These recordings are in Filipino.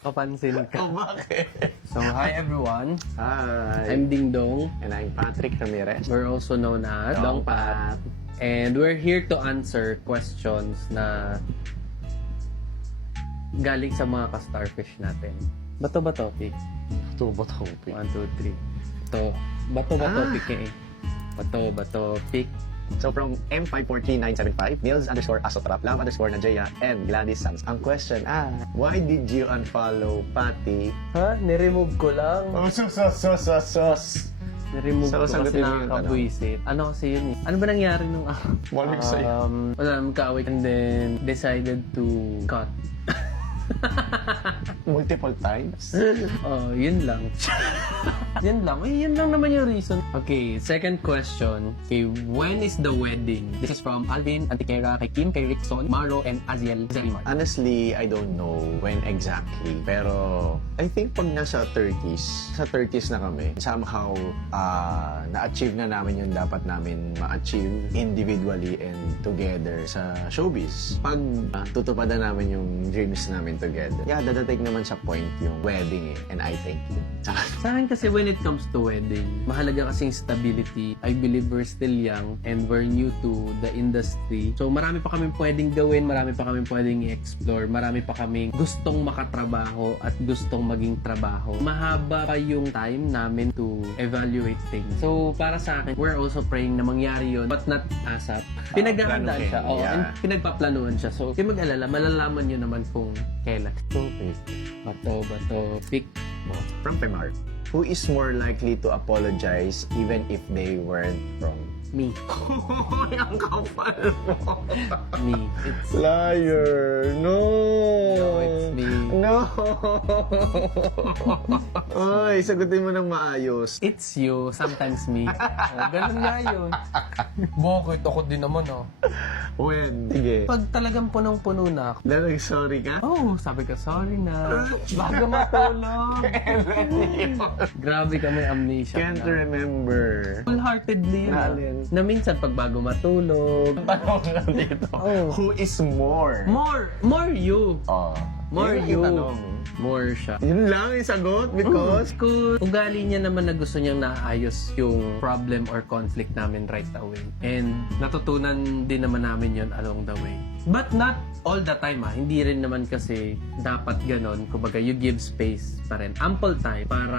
Kapansin ka. Oh, bakit? So, hi everyone. Hi. I'm Ding Dong. And I'm Patrick Ramirez. We're also known as Dong Dongpat. And we're here to answer questions na galing sa mga ka-starfish natin. Bato ba topic? Ito ba topic? 1, 2, 3. Ito. Bato ba topic eh? Bato ba topic? So from M543975, Nils_Asotrap, Lam_Najea, and Gladys Sans. Ang question, why did you unfollow Patty? Ha? Niremove ko lang. Oh, sos. Niremove So, ko kasi sagutin mo yung nakakabuisit. Ano kasi yun eh? Ano ba nangyari nung Balik sa'yo. wala, magkaaway and then decided to cut. Multiple times? Oh, yun lang. Yun lang. Eh, yun lang naman yung reason. Okay, second question. Okay, when is the wedding? This is from Alvin, Antiquera, kay Kim, kay Rickson, Maro, and Aziel Zelimar. Honestly, I don't know when exactly. Pero I think pag nasa 30s na kami, somehow na-achieve na namin yung dapat namin ma-achieve individually and together sa showbiz. Pag tutupadan namin yung dreams namin together, dadating naman sa point yung wedding eh. And I thank you. Sa akin kasi when it comes to wedding, mahalaga kasing stability. I believe we're still young and we're new to the industry. So marami pa kaming pwedeng gawin, marami pa kaming pwedeng i-explore, marami pa kaming gustong makatrabaho at gustong maging trabaho. Mahaba pa yung time namin to evaluate things. So para sa akin, we're also praying na mangyari yun but not ASAP. Pinaghahandaan siya. planuhin, yeah. And pinagpaplanuhan siya. So yung mag-alala, malalaman nyo naman kung kailan. Topic. Bato, pick. From Pemar. Who is more likely to apologize even if they weren't wrong? Me. Ang kapal mo. Me. It's Liar. No. it's me. No. Ay, sagutin mo ng maayos. It's you, sometimes me. Ganun nga yun. Bakit? Ako din naman, oh. When? Sige. Pag talagang punong-puno na ako, Lalag, sorry ka? oh, sabi ka, sorry na. Bago matulog. Grabe ka, may amnesia Can't na. remember. Full-heartedly yun. Alin? Na minsan, pag bago matulog. Tanong lang dito. Oh. Who is more? More you. Oh. More Yun you. yung tanong. More siya. Yun lang yung sagot because Kung ugali niya naman na gusto niyang naayos yung problem or conflict namin right away. And natutunan din naman namin yon along the way. But not all the time Hindi rin naman kasi dapat ganon. Kumbaga, you give space pa rin. Ample time para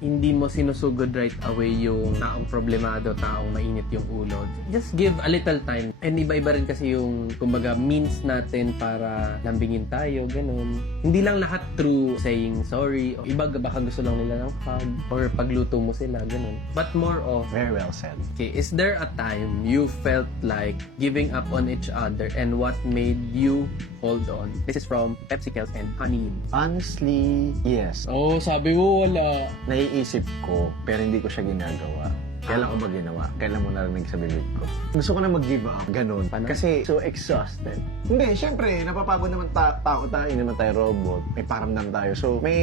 hindi mo sinusugod right away yung taong problemado, taong mainit yung ulo. Just give a little time. And iba-iba rin kasi yung, kumbaga, means natin para lambingin tayo, ganon. Hindi lang lahat through saying sorry. O iba baka gusto lang nila ng hug or pagluto mo sila, ganon. But more of, very well said. okay, is there a time you felt like giving up on each other and what made you hold on? This is from Pepsi Kels and Honey. Honestly, yes. Oh, sabi mo wala. Naiisip ko, pero hindi ko siya ginagawa. Kailan ko ba ginawa? Kailan mo narinig sa bibig ko? Gusto ko na mag-give up. Ganun. Paano? Kasi so exhausted. Hindi, syempre, napapagod naman tao tayo. Hindi naman tayo robot. May paramdam tayo. So, may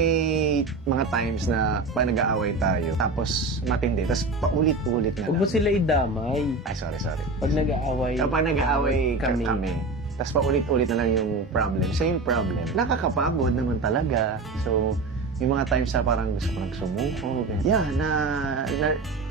mga times na pa nag-aaway tayo. Tapos, matindi. Tapos, paulit-ulit na Huwag mo lang. sila idamay. Ay, sorry. Pag nag-aaway. Kapag nag-aaway kami. kami. Tapos, paulit-ulit na lang yung problem. Same problem. Nakakapagod naman talaga. So, yung mga times na parang gusto ko nang sumuko. Yeah, na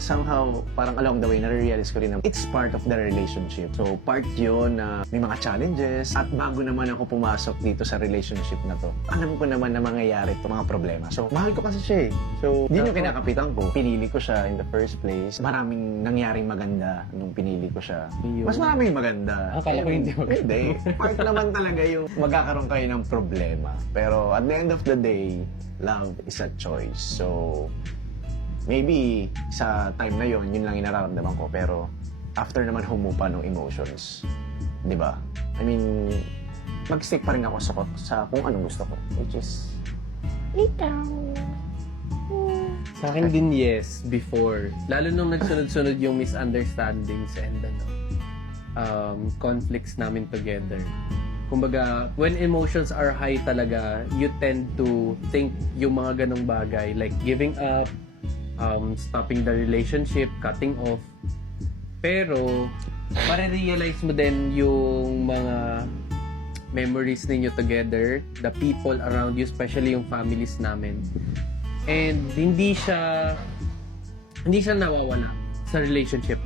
somehow, parang along the way, na-realize ko rin na it's part of the relationship. So, part yun na may mga challenges. At bago naman ako pumasok dito sa relationship na to, alam ko naman na mangyayari itong mga problema. So, mahal ko kasi siya eh. So, yun yung kinakapitan ko. Pinili ko siya in the first place. Maraming nangyaring maganda nung pinili ko siya. Yun. Mas maraming maganda. Akala ko hindi maganda. Hindi. Part naman talaga yung magkakaroon kayo ng problema. Pero at the end of the day, love is a choice. So, maybe sa time na yon yun lang yung nararamdaman ko. Pero, after naman humupa ng emotions, di ba? I mean, mag-stick pa rin ako sa kung anong gusto ko. Which is, ikaw. Sa akin din, yes, before. Lalo nung nagsunod-sunod yung misunderstandings and conflicts namin together. Kumbaga, when emotions are high talaga, you tend to think yung mga ganong bagay, like giving up, stopping the relationship, cutting off. Pero, marirealize mo din yung mga memories ninyo together, the people around you, especially yung families namin. And hindi siya nawawala sa relationship.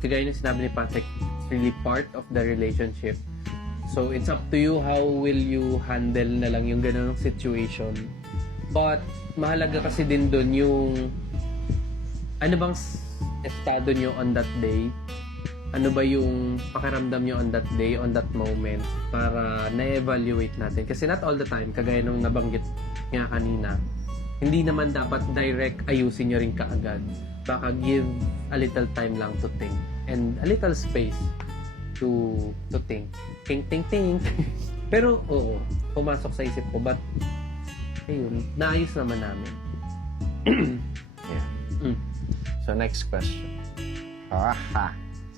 Kagaya ng sinabi ni Patrick, it's really part of the relationship. So, it's up to you how will you handle na lang yung ganung situation. But, mahalaga kasi din doon yung ano bang estado nyo on that day. Ano ba yung pakiramdam nyo on that day, on that moment, para na-evaluate natin. Kasi not all the time, kagaya nung nabanggit nga kanina, hindi naman dapat direct ayusin nyo rin kaagad. Baka give a little time lang to think. And a little space to think. Think. Pero, oo, pumasok sa isip ko. But, ayun, naayos naman namin. Yeah. So, next question.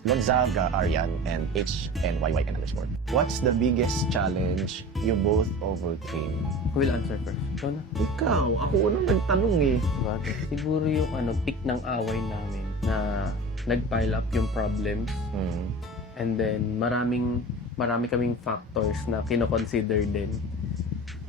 Gonzaga, Arian, and HNYYN _. What's the biggest challenge you both overcame? Who will answer first? Ikaw na. Ikaw, ako unang nagtanong eh. Diba? Siguro yung peak ng away namin na nag-pile up yung problems. And then, marami kaming factors na kino-consider din.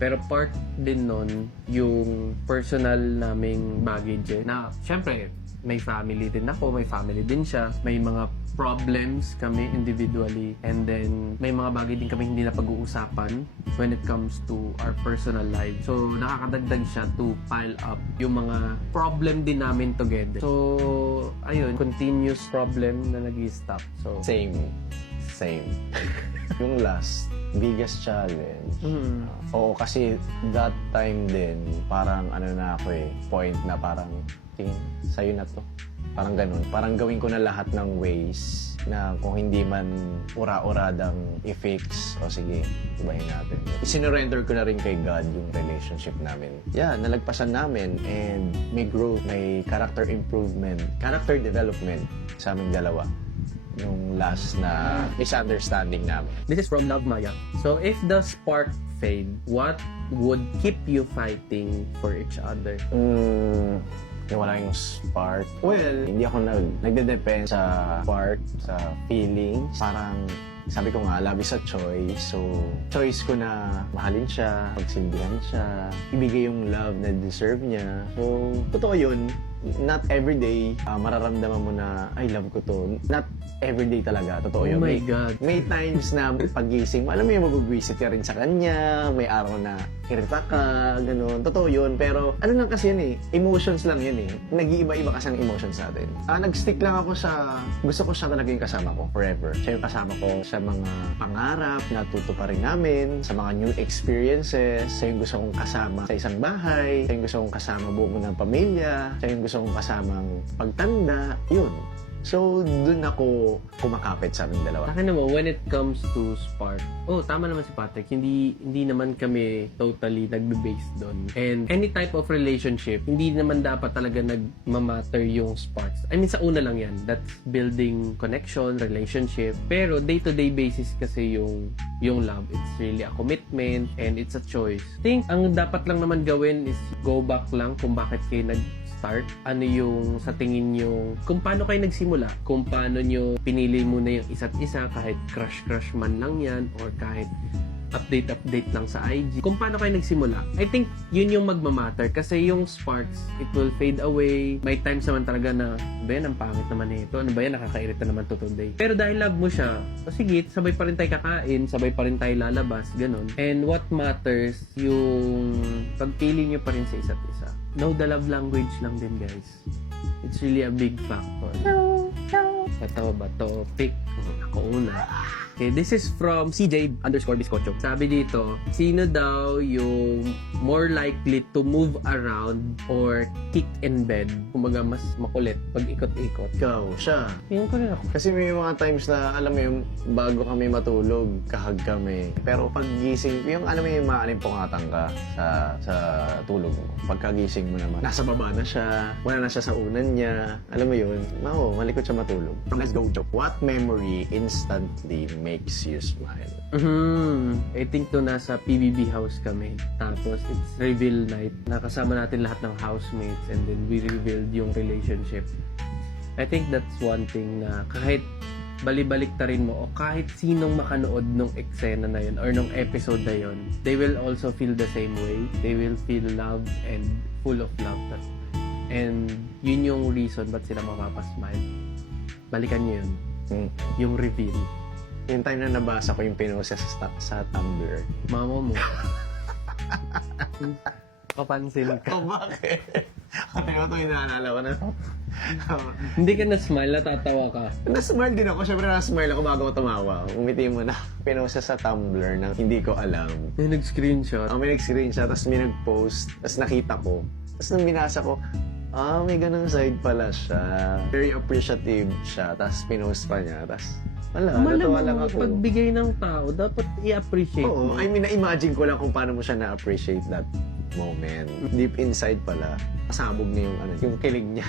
Pero part din nun, yung personal naming baggage na, syempre, may family din ako, may family din siya, may mga problems kami individually, and then may mga bagay din kami hindi na pag-uusapan when it comes to our personal life. So, nakakadagdag siya to pile up yung mga problem din namin together. So, ayun, continuous problem na nag-i-stop. So, Same. Yung last, biggest challenge. Oo, kasi that time din, parang na ako point na parang, tingin, sa'yo na to. Parang ganun. Parang gawin ko na lahat ng ways na kung hindi man ura-uradang i-fix, o sige, ibahin natin. Isinorender ko na rin kay God yung relationship namin. Yeah, nalagpasan namin and may growth, may character improvement, character development sa aming dalawa. Yung last na misunderstanding namin. this is from Love Maya. So, if the spark fade, what would keep you fighting for each other? Yung wala yung spark. Well, hindi ako nagde-depend sa spark, sa feelings. Parang, sabi ko nga, love is a choice. So, choice ko na mahalin siya, pagsilbihan siya, ibigay yung love na deserve niya. So, totoo yun. Not everyday, mararamdaman mo na, I love ko to. Not everyday talaga, totoo yun. Oh my God. May times na pagising, alam mo yung mabubwisit ka rin sa kanya, may araw na irita ka, ganun. Totoo yun, pero ano lang kasi yun emotions lang yun Nag-iiba-iba kasi ang emotions natin. Nag-stick lang ako sa, gusto ko siya talaga yung kasama ko, forever. Siya yung kasama ko sa mga pangarap na tutuparin namin, sa mga new experiences, siya yung gusto kong kasama sa isang bahay, siya yung gusto kong kasama buo ng pamilya, siya yung gusto kong kasamang pagtanda, yun. So, dun ako kumakapit sa aming dalawa. Akin naman, when it comes to spark, tama naman si Patrick, hindi naman kami totally nagbe-base doon. And any type of relationship, hindi naman dapat talaga nagmamatter yung sparks. I mean, sa una lang yan. That's building connection, relationship. Pero day-to-day basis kasi yung love. It's really a commitment and it's a choice. I think, ang dapat lang naman gawin is go back lang kung bakit kayo start, ano yung sa tingin nyo, kung paano kayo nagsimula, kung paano nyo pinili muna yung isa't isa, kahit crush man lang yan, or kahit update lang sa IG. Kung paano kayo nagsimula, I think yun yung magmamatter kasi yung sparks, it will fade away. May times naman talaga na, Ben, ang pangit naman ito. Ano ba yan? Nakakairita naman to today. Pero dahil love mo siya, sige, sabay pa rin tayo kakain, sabay pa rin tayo lalabas, ganun. And what matters, yung pagpili nyo pa rin sa isa't isa. Know the love language lang din, guys. It's really a big factor. Ito ba to? Pick. Ako una. Okay, this is from CJ_Biscocho. Sabi dito, sino daw yung more likely to move around or kick in bed? Kumbaga, mas makulit pag ikot-ikot. Ikaw, siya. Tingin ko rin ako. Kasi may mga times na, alam mo yung bago kami matulog, kahag kami. Pero pag gising, yung alam mo yung maalimpungatan ka sa tulog mo. Pagkagising mo naman, nasa baba na siya, wala na siya sa unan niya. Alam mo yun, malikot siya matulog. Let's go, joke. What memory instantly makes you smile? I think to nasa PBB house kami. Tapos it's reveal night. Nakasama natin lahat ng housemates and then we revealed yung relationship. I think that's one thing na kahit balibaliktarin mo o kahit sinong makanood nung eksena na yun or nung episode na yun, they will also feel the same way. They will feel love and full of love. And yun yung reason ba't sila mapapasmile. Balikan nyo yun. Yung reveal. Yung time na nabasa ko yung pinost sa Tumblr. Mama mo. Kapansin ka. Oh, bakit? Kasi ito yung naalala ko na. Hindi ka na-smile, natatawa ka. Na-smile din ako. Siyempre na-smile ako bago ako tumawa. Umiti mo na. Pinost sa Tumblr na hindi ko alam. May nag-screenshot. May nag-screenshot, tapos may nag-post, tapos nakita ko. Tapos nung binasa ko, may ganang side pala siya. Very appreciative siya. Tapos pinost pa niya. Tapos, natuwa lang Malamang ako. pagbigay ng tao, dapat i-appreciate Oo, mo. I mean, na-imagine ko lang kung paano mo siya na-appreciate that moment. Deep inside pala, kasabog niya yung kilig niya.